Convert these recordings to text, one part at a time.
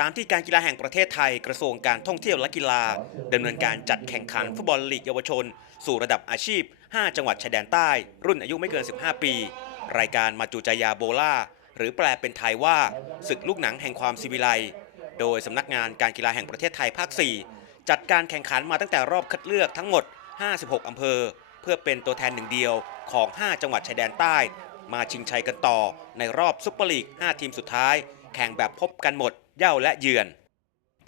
ตามที่การกีฬาแห่งประเทศไทยกระทรวงการท่องเที่ยวและกีฬาดำเนินการจัดแข่งขันฟุตบอลลีกเยาวชน สู่ระดับอาชีพ 5 จังหวัดชายแดนใต้ รุ่นอายุไม่เกิน 15 ปี รายการมาจูจายาโบล่าหรือแปลเป็นไทยว่าศึกลูกหนังแห่งความศิวิไลย์โดยสำนักงานการกีฬาแห่งประเทศไทยภาค 4 จัดการแข่งขันมาตั้งแต่รอบคัดเลือกทั้งหมด 56 อำเภอ เพื่อเป็นตัวแทนหนึ่งเดียวของ 5 จังหวัดชายแดนใต้ มาชิงชัยกันต่อในรอบซุปเปอร์ลีก 5 ทีมสุดท้าย แข่งแบบพบกันหมด เย่าและเยือน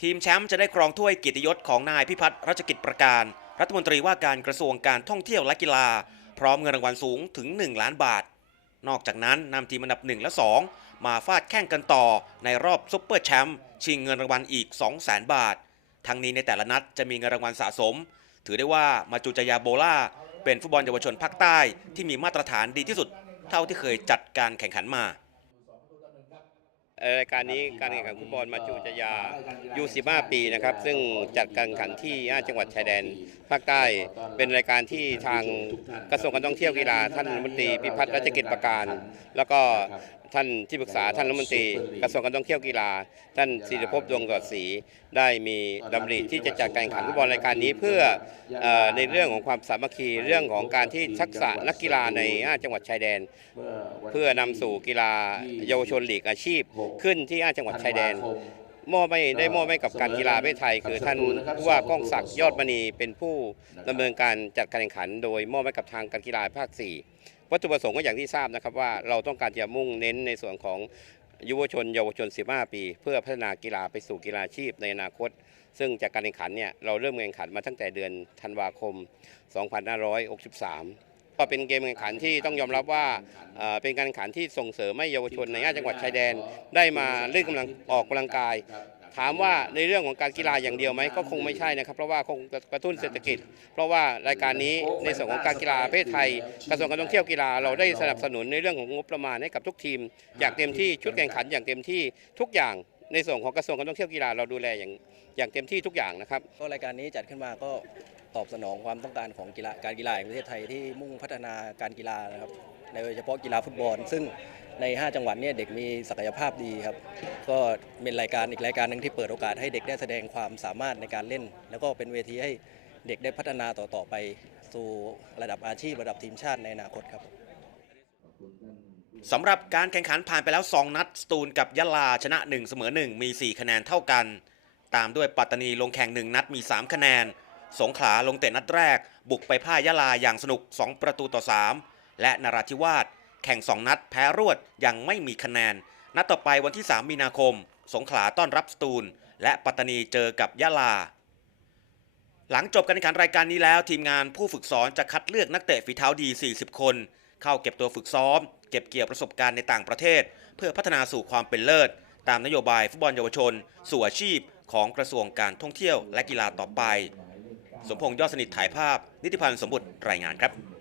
ทีมแชมป์จะได้ครองถ้วยกียรติยศของนายพิพัฒน์รัชกิจประการ รัฐมนตรีว่าการกระทรวงการท่องเที่ยวและกีฬา พร้อมเงินรางวัลสูงถึง 1 ล้านบาท นอกจากนั้นนำทีมอันดับ 1 และ 2 มาฟาดแข่งกันต่อในรอบซุปเปอร์แชมป์ชิงเงินรางวัลอีก 2 0 0 0 0 0 บาท ทั้งนี้ในแต่ละนัดจะมีเงินรางวัลสะสม ถือได้ว่ามาจูจายาโบล่าเป็นฟุตบอลเยาวชนภาคใต้ที่มีมาตรฐานดีที่สุด เท่าที่เคยจัดการแข่งขันมา รายการนี้การแข่งขันฟุตบอลมาจูจยายู15 ปีนะครับ ซึ่งจัดการแข่งขันที่ 5 จังหวัดชายแดนภาคใต้เป็นรายการที่ทางกระทรวงการท่องเที่ยวกีฬาท่านรัฐมนตรีพิพัฒน์รัชกิจประการ แล้วก็ ท่านที่ปรึกษาท่านรัฐมนตรีกระทรวงการท่องเที่ยวกีฬา ท่านศิริภพดวงกอดศรีได้มีดำริที่จะจัดการแข่งขันฟุตบอลรายการนี้เพื่อเอ่อในเรื่องของความสามัคคีเรื่องของการที่ทักษะนักกีฬาใน5จังหวัดชายแดน เพื่อนำสู่กีฬาเยาวชนลีกอาชีพ ขึ้นที่5จังหวัดชายแดนมอบไม่ได้มอบให้กับการกีฬาประเทศไทย คือท่านผู้ว่าก้องศักดิ์ยอดมณีเป็นผู้ดำเนินการจัดการแข่งขัน โดยมอบให้กับทางการกีฬาภาค 4 วัตถุประสงค์ก็อย่างที่ทราบนะครับว่าเราต้องการจะมุ่งเน้นในส่วนของยุวชนเยาวชน 15 ปี เพื่อพัฒนากีฬาไปสู่กีฬาชีพในอนาคต ซึ่งจากการแข่งขันเนี่ยเราเริ่มแข่งขันมาตั้งแต่เดือนธันวาคม 2563 ก็เป็นเกมแข่งขันที่ต้องยอมรับว่าเอ่อเป็นการแข่งขันที่ส่งเสริมให้เยาวชนใน5จังหวัดชายแดน ได้มาเล่นกำลังออกกำลังกาย ถามว่าในเรื่องของการกีฬาอย่างเดียวไหมก็คงไม่ใช่นะครับ เพราะว่าคงกระตุ้นเศรษฐกิจ เพราะว่ารายการนี้ในส่วนของการกีฬาประเภทไทยกระทรวงการท่องเที่ยวกีฬาเราได้สนับสนุนในเรื่องของงบประมาณให้กับทุกทีม อย่างเต็มที่ชุดแข่งขันอย่างเต็มที่ทุกอย่างในส่วนของกระทรวงการท่องเที่ยวกีฬาเราดูแลอย่างอย่างเต็มที่ทุกอย่างนะครับ ก็รายการนี้จัดขึ้นมาก็ตอบสนองความต้องการของกีฬาการกีฬาแห่งประเทศไทยที่มุ่งพัฒนาการกีฬานะครับโดยเฉพาะกีฬาฟุตบอล ซึ่ง ใน 5 จังหวัดเนี่ยเด็กมีศักยภาพดีครับ ก็เป็นรายการอีกรายการหนึ่งที่เปิดโอกาสให้เด็กได้แสดงความสามารถในการเล่น แล้วก็เป็นเวทีให้เด็กได้พัฒนาต่อๆไป สู่ระดับอาชีพระดับทีมชาติในอนาคตครับสำหรับการแข่งขันผ่านไปแล้ว 2 นัด สตูลกับยะลาชนะ 1 เสมอ 1 มี 4 คะแนนเท่ากัน ตามด้วยปัตตานีลงแข่ง 1 นัดมี 3 คะแนน สงขลาลงเตะนัดแรก บุกไปพ่ายยะลาอย่างสนุก 2 ประตูต่อ 3 และนราธิวาส แข่ง 2 นัดแพ้รวดยังไม่มีคะแนน นัดต่อไปวันที่ 3 มีนาคม สงขลาต้อนรับสตูล และปัตตานีเจอกับยะลา หลังจบการแข่งขันรายการนี้แล้ว ทีมงานผู้ฝึกสอนจะคัดเลือกนักเตะฝีเท้าดี 40 คน เข้าเก็บตัวฝึกซ้อม เก็บเกี่ยวประสบการณ์ในต่างประเทศ เพื่อพัฒนาสู่ความเป็นเลิศ ตามนโยบายฟุตบอลเยาวชน สู่อาชีพ ของกระทรวงการท่องเที่ยวและกีฬาต่อไป สมพงษ์ยอดสนิทถ่ายภาพ นิติพันธ์สมบุตรรายงานครับ